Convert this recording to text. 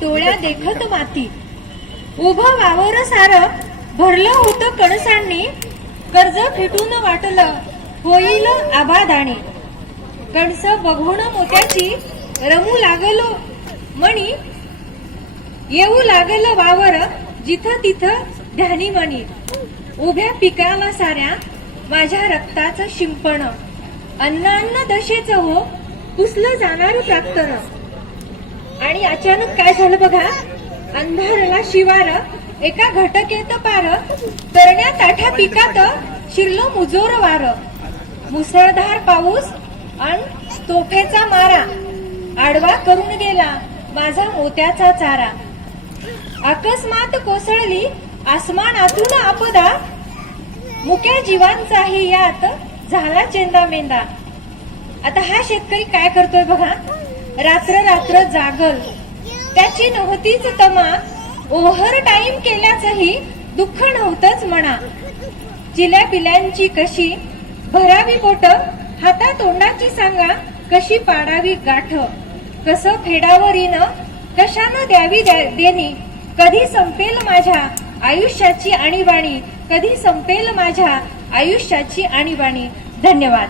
डोळ्या देखत माती. उभं वावर सार भरलं होतं कणसांनी, कर्ज फिटून वाटलं होईल आबादाणी. कणस बघून मोत्याची रमू लागलो मणी, येऊ लागलं वावर जिथं तिथं ध्यानी मनी. उभ्या पिकाला साऱ्या माझ्या रक्ताचं शिंपण, अन्न दशेच हो पुसलं जाणार प्राक्तन. आणि अचानक काय झालं बघा, अंधारला शिवार एका घटकेत पार, तरण्या ताठ्या पिकात शिरलो मुजोर वार. मुसळधार पाऊस अन तोफेचा मारा, आडवा करून गेला माझा मोत्याचा चारा. अकस्मात कोसळली आसमानातून आपदा, मुक्या जीवांचाही यात झाला चेंदा मेंदा. आता हा शेतकरी काय करतोय बघा, रात्र रात्र जागल, त्याची नव्हतीच तमा, ओव्हर टाइम केल्याचंही दुःख नव्हतंच म्हणा. चिल्या पिल्यांची कशी भरावी पोट, हाता तोंडाची सांगा कशी पाडावी गाठ. कसं फेडावरीन कशानं द्यावी देणी, कधी संपेल माझ्या आयुष्याची आणीबाणी, कधी संपेल माझ्या आयुष्याची आणीबाणी. धन्यवाद.